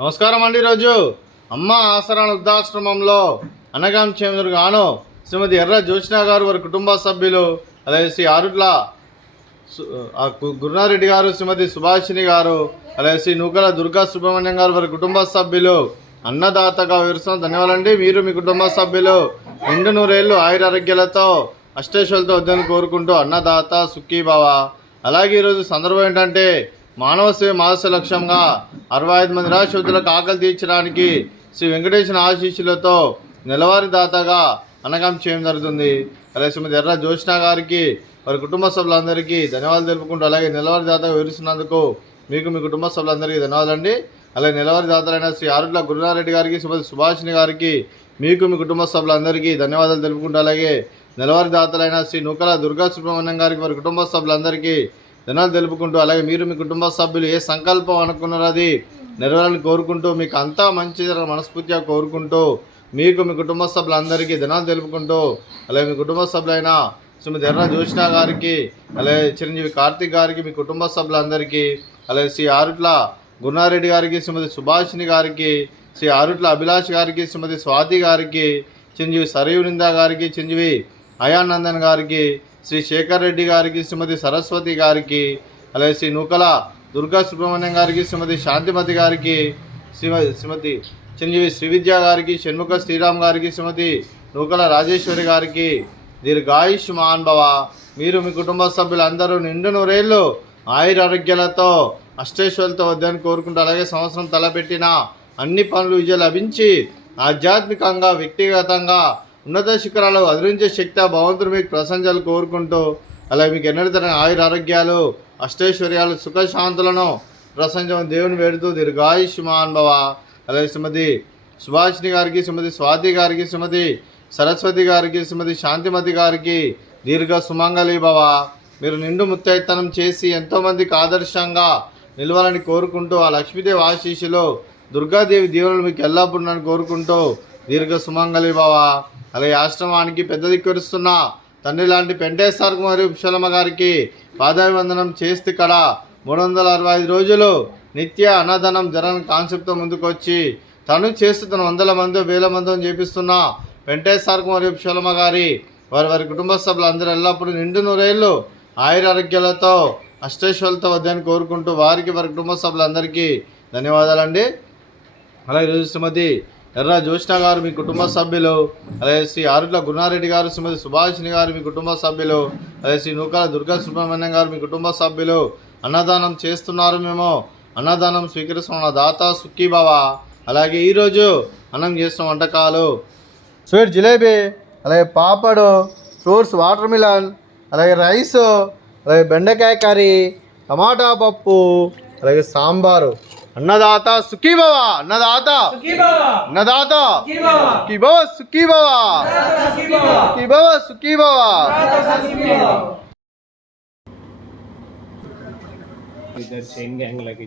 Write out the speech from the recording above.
నమస్కారం అండి. ఈరోజు అమ్మ ఆసరా వృద్ధాశ్రమంలో అన్నగాం చేందుకు గాను శ్రీమతి ఎర్ర జ్యోత్స్న గారు వారి కుటుంబ సభ్యులు, అలాగే శ్రీ ఆరుట్ల గురునారెడ్డి గారు, శ్రీమతి సుభాషిణి గారు, అలాగే శ్రీ నూకల దుర్గా సుబ్రహ్మణ్యం గారు వారి కుటుంబ సభ్యులు అన్నదాతగా వివరిస్తున్న ధన్యవాదాలండి. మీరు మీ కుటుంబ సభ్యులు నిండు నూరేళ్లు ఆయురారోగ్యాలతో అష్టేశ్వరులతో వద్దని కోరుకుంటూ అన్నదాత సుఖీభవ. అలాగే ఈరోజు సందర్భం ఏంటంటే మానవ సేవ మానవ లక్ష్యంగా 65 మంది నిరాశ్రితులకు ఆకలి తీర్చడానికి శ్రీ వెంకటేశ్వర ఆశీస్సులతో నెలవారీ దాతగా అన్నగం చేయడం జరుగుతుంది. అలాగే శ్రీమతి ఎర్ర జ్యోత్స్న గారికి వారి కుటుంబ సభ్యులందరికీ ధన్యవాదాలు తెలుపుకుంటూ, అలాగే నెలవారీ దాతగా వివరిస్తున్నందుకు మీకు మీ కుటుంబ సభ్యులందరికీ ధన్యవాదాలండి. అలాగే నెలవారీ దాతలైన శ్రీ ఆరుట్ల గురునారెడ్డి గారికి, శ్రీమతి సుభాషిణి గారికి మీకు మీ కుటుంబ సభ్యులందరికీ ధన్యవాదాలు తెలుపుకుంటూ, అలాగే నెలవారీ దాతలైన శ్రీ నూకల దుర్గా సుబ్రహ్మణ్యం గారికి వారి కుటుంబ సభ్యులందరికీ ధన్యవాదాలు తెలుపుకుంటూ, అలాగే మీరు మీ కుటుంబ సభ్యులు ఏ సంకల్పం అనుకున్నారో అది నెరవేరాలని కోరుకుంటూ, మీకు అంతా మంచి మనస్ఫూర్తిగా కోరుకుంటూ, మీకు మీ కుటుంబ సభ్యులందరికీ ధన్యవాదాలు తెలుపుకుంటూ, అలాగే మీ కుటుంబ సభ్యులైన శ్రీమతి ఎర్ర జ్యోత్స్న గారికి, అలాగే చిరంజీవి కార్తిక్ గారికి, మీ కుటుంబ సభ్యులందరికీ, అలాగే శ్రీ ఆరుట్ల గురునారెడ్డి గారికి, శ్రీమతి సుభాషిణి గారికి, శ్రీ ఆరుట్ల అభిలాష్ గారికి, శ్రీమతి స్వాతి గారికి, చిరంజీవి సరయునిందా గారికి, చిరంజీవి అయానందన్ గారికి, శ్రీ శేఖర్ రెడ్డి గారికి, శ్రీమతి సరస్వతి గారికి, అలాగే శ్రీ నూకల దుర్గా సుబ్రహ్మణ్యం గారికి, శ్రీమతి శాంతిమతి గారికి, శ్రీమతి చిరంజీవి శ్రీవిద్య గారికి, షణ్ముఖ శ్రీరామ్ గారికి, శ్రీమతి నూకల రాజేశ్వరి గారికి దీర్ఘాయుష్మాన్ భవ. మీరు మీ కుటుంబ సభ్యులందరూ నిండు నూరేళ్ళు ఆయురారోగ్యాలతో అష్టేశ్వరులతో వద్దని కోరుకుంటూ, అలాగే సంవత్సరం తలపెట్టిన అన్ని పనులు విజయం లభించి ఆధ్యాత్మికంగా వ్యక్తిగతంగా ఉన్నత శిఖరాలు అధిరించే శక్తి భగవంతుడు మీకు ప్రశంసలు కోరుకుంటూ, అలాగే మీకు ఎన్నడతన ఆయురారోగ్యాలు అష్టైశ్వర్యాలు సుఖశాంతులను ప్రశంస దేవుని వేడుతూ దీర్ఘాయుష్మాన్ భవ. అలాగే శ్రీమతి సుభాషిణి గారికి, శ్రీమతి స్వాతి గారికి, శ్రీమతి సరస్వతి గారికి, శ్రీమతి శాంతిమతి గారికి దీర్ఘ సుమంగళి భవ. మీరు నిండు ముత్తైతనం చేసి ఎంతోమందికి ఆదర్శంగా నిలవాలని కోరుకుంటూ, ఆ లక్ష్మీదేవి ఆశీస్సులో దుర్గాదేవి దీవెనలు మీకు ఎల్లప్పుడూ కోరుకుంటూ దీర్ఘ సుమంగళి భవ. అలాగే ఆశ్రమానికి పెద్ద దిక్కురుస్తున్న తండ్రి లాంటి పెంటేశ్వర మరియు విశాలమ్మ గారికి పాదాభివందనం చేస్తే ఇక్కడ 365 రోజులు నిత్య అన్నదానం జరగని కాన్సెప్ట్తో ముందుకు వచ్చి తను చేస్తున్న 100 మంది 1000 మంది చేపిస్తున్న వెంకటేశ్వర మరియు విశాలమ్మ గారి వారి కుటుంబ సభ్యులందరూ ఎల్లప్పుడూ నిండు నూరేళ్ళు ఆయురారోగ్యాలతో అష్టైశ్వర్యాలతో వద్దని కోరుకుంటూ వారికి వారి కుటుంబ సభ్యులందరికీ ధన్యవాదాలండి. అలాగే ఈరోజు శ్రీమతి ఎర్ర జ్యోత్స్న గారు మీ కుటుంబ సభ్యులు, అలాగే శ్రీ ఆరుట్ల గురునారెడ్డి గారు, శ్రీమతి సుభాషిణి గారు మీ కుటుంబ సభ్యులు, అలాగే శ్రీ నూకల దుర్గా సుబ్రహ్మణ్యం గారు మీ కుటుంబ సభ్యులు అన్నదానం చేస్తున్నారు. మేము అన్నదానం స్వీకరిస్తున్న దాత సుఖీభవ. అలాగే ఈరోజు అన్నం చేస్తున్న వంటకాలు స్వీట్ జిలేబీ, అలాగే పాపడు, ఫ్రూట్స్ వాటర్ మిలన్, అలాగే రైస్, అలాగే బెండకాయ కర్రీ, టమాటా పప్పు, అలాగే సాంబారు. అన్నదాత సుఖీభవ, అన్నదాత అన్నదాత సుఖీభవ, సుఖీభవ సుఖీభవ, సుఖీభవ. इधर चेन गैंग लगी